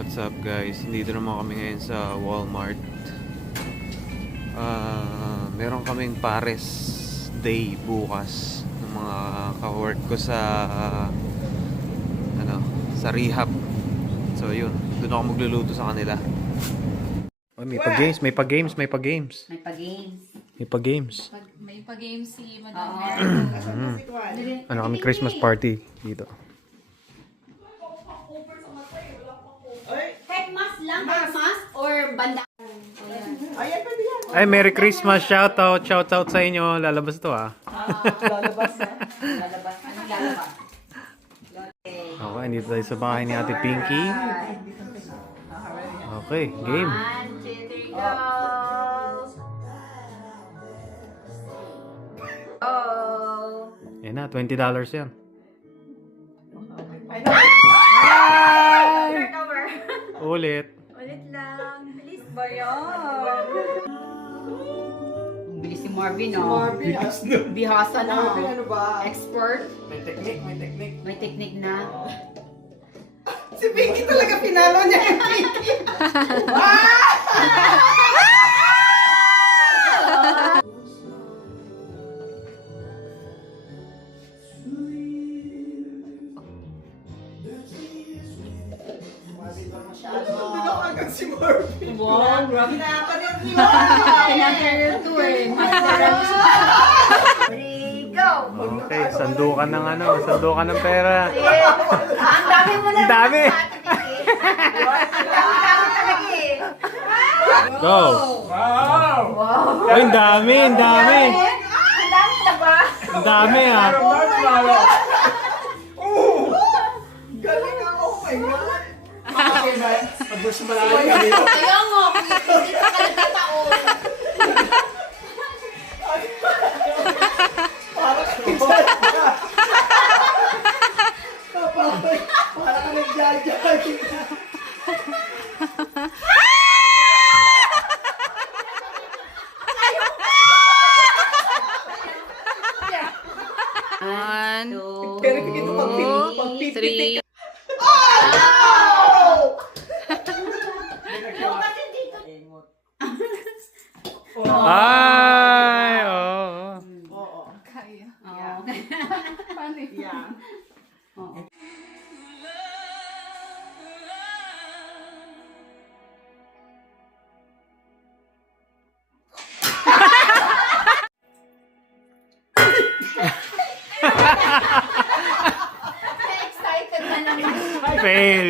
What's up guys? Dito naman kami ngayon sa Walmart. Meron kaming Pares Day bukas ng mga ka-work ko sa sa rehab. So yun, doon ako magluluto sa kanila. Oh, may pa-games. May pa-games. May pa-games si Madam Mary. Ano kami Christmas party dito. Heck mask lang? Heck mask? Or banda? Ay, Merry Christmas! Shoutout sa inyo. Lalabas to Lalabas na. Lalabas. Anong lalabas? Okay, dito tayo sa bahay ni Ate Pinky. Okay, game. 1, 2, 3, go! Oh! Yan na, $20 yan. Cover. Ulit. Ulit lang. Bilis ba yan? Bilis si Marvin, oh. Bihasa na. Ano ba? Expert. May technique. May technique na. Si Pinky talaga pinalo niya yung Pinky. Agad si Marvin. Wow, grabe. Pinapanood niyo. Pinag-career to eh. Master of... Ready, go! Okay, sandukan ng pera. Ang dami mo na. Ang dami. Ang dami talaga eh. Go! Wow! Ay, ang dami. Ang dami na ba? Ang dami ah. Galing ako. Oh my God. Okay ba? Pag-bus malalim kami. Kaya nga, hindi pa ka nagkataon. Para ka nag-judge. One, Pero hindi ito three. Ay, oo. Oo. Kaya. Oo. Paano yun? Yeah. Excited na naman. Fail.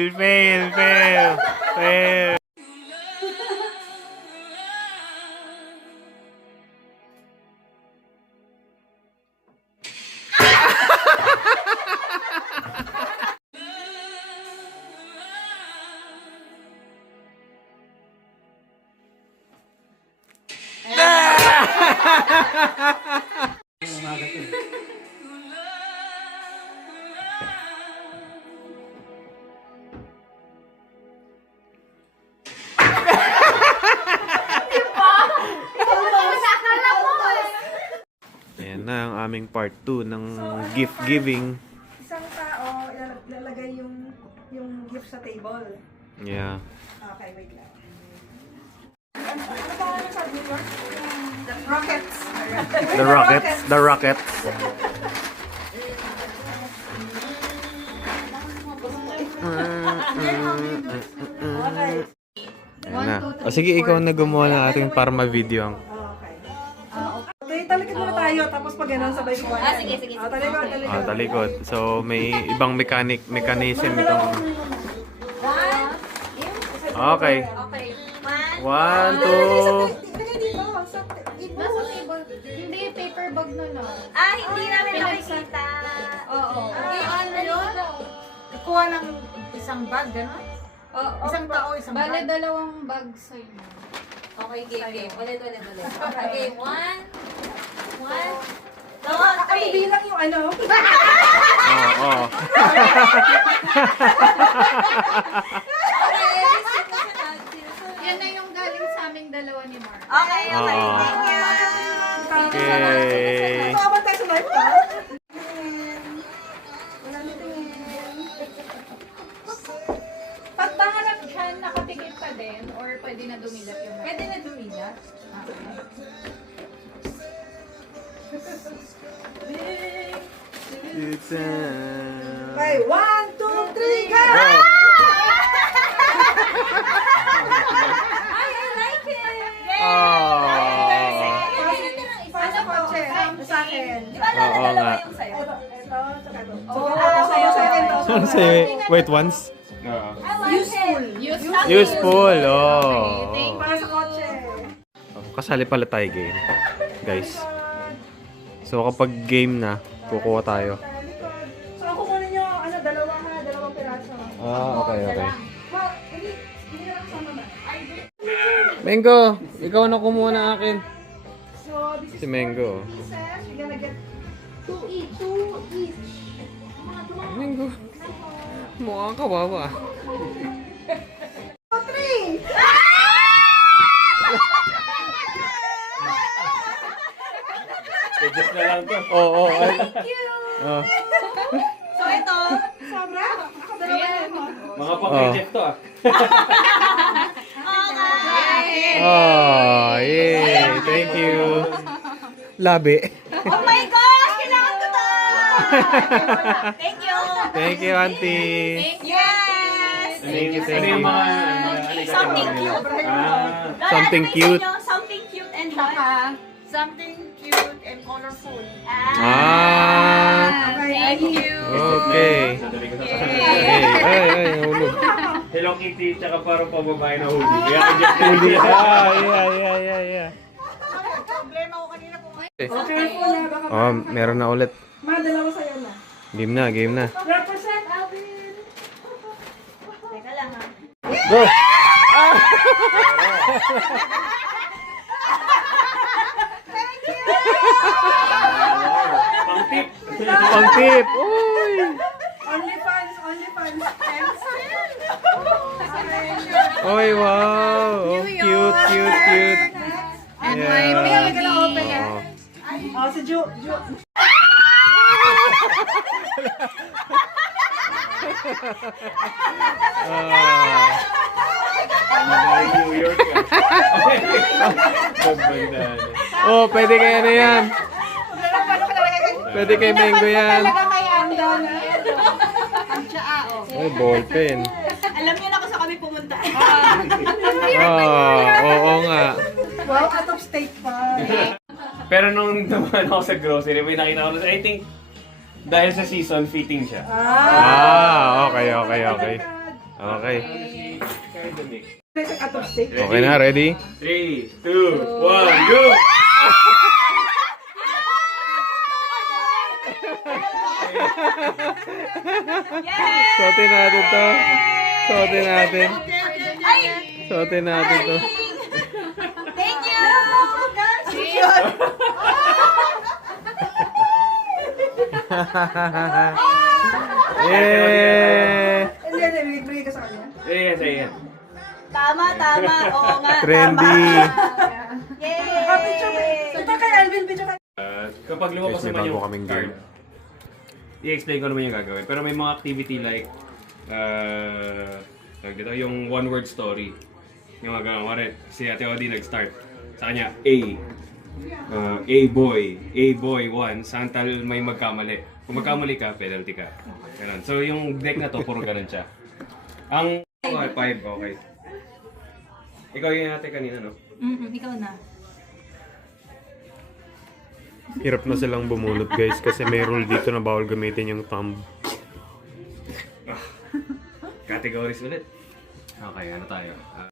Ayan na ang aming part 2 ng gift giving. Isang tao, lalagay yung gift sa table. Yeah. Okay, wait lang. Ano pa ang sabi mo? The Rockets. The Rockets. Okay. Ayan na. O sige, ikaw na gumawa ng ating para ma-video ang. Okay. Okay, talikod muna tayo, tapos pag gano'n sabay ko. Sige. Talikod. Talikod. So, may ibang mechanism itong. Okay. Okay. 1, 1, 2. Ilagay dito. Sa Nasa table. Hindi, paper bag na lang. hindi namin nakikita. Oo. Ano yun? Kuha ng isang bag, gano'n? Isang tao, isang Bale, bag. dalawang bag sa'yo. Okay, game. Ulit. Okay, 1, 2, 3. bilang yung ano. Oo. Yan na yung galing sa aming dalawa ni Mark. Okay. Oo. Thank you. Okay. Tama tayo sa live pa. Pagpangarap siya nakadikit pa din or pwede na dumilat yung Pwede na dumilat. It's Okay, 1, 2, 3, go! Ay, I like it! Oh. Para sa kotse. Sa akin. Di ba Lola, Oo dalawa nga. yung sa'yo? Ito, tsaka ito. sa'yo, sa'yo. Wait, once? Useful. Useful, oh. Thank Para sa kotse. Kasali pala tayo game, guys. So kapag game na, kukuha tayo. So, ako muna nyo, dalawang piraso. Okay. Well, hindi na lang kasama ba? Mango, ikaw na kumuha ng akin. So, this is Si Mango. 4 pieces. You're gonna get 2 each. 2 each. Mango. Mukhang kawawa. 3! Just na lang to. Oo. So, ito. Sobra? Ako dalawa yan. Mga pang-reject to ah. Oh, yay. Thank you. Labi. Oh my gosh! Kailangan ko to! Thank you! Thank you, auntie. Yes! Thank you, Ano thank yung you. mga... Something cute. Lola, Something ano ba yung cute. sa inyo? Something cute and fun. Something cute and colorful. Ah. Thank you. Okay. Sadali ko sa Ay, nahulog. Hello Kitty, tsaka parang pababae na huli. Kaya reject na Hindi. huli. Yeah. Problema ko kanina kung Okay, full na. Baka Oh, meron na ulit. dalawa sa'yo na. Game na. Represent Alvin. Teka lang ha. Go! Pang-tip. Pang tip. Uy! Only fans. Thanks. Oy, wow. Oh, cute. And Yeah. my We're gonna open baby. it. Oh, si Ju. New York ah. Pagbandaan. Oh, pwede kaya na yan. Pwede kay Mango yan. Ay, ballpen. Alam niyo na kung saan kami pumunta. Oo nga. Wow, out of state pa. Pero nung naman ako sa grocery, may nakita ko na, I think, dahil sa season, fitting siya. Okay. Okay. Kind of mix. Out of state. Okay na, ready? 3, 2, 1, go! Suotin natin to. Suotin natin Ay! to. Thank you! That's cute! Yeah! Hindi, bigay ka sa kanya. Ayan. Tama. Oo nga. Trendy. Yay! Ito kay Alvin, video kay... Kapag lumabas Guys, may naman bago yung kaming card, game. i-explain ko naman yung gagawin. Pero may mga activity like, yung one-word story. Yung mga gano'n. Kaya si Ate Odi nag-start. Sa kanya, A-boy, 1, santal may magkamali. Kung magkamali ka, penalty ka. Ganun. So yung deck na to, puro ganun siya. Ang 5, okay. Ikaw yung ate kanina, no? Ikaw na. Hirap na silang bumulot, guys, kasi may rule dito na bawal gamitin yung thumb. Categories ulit. Okay, ano tayo?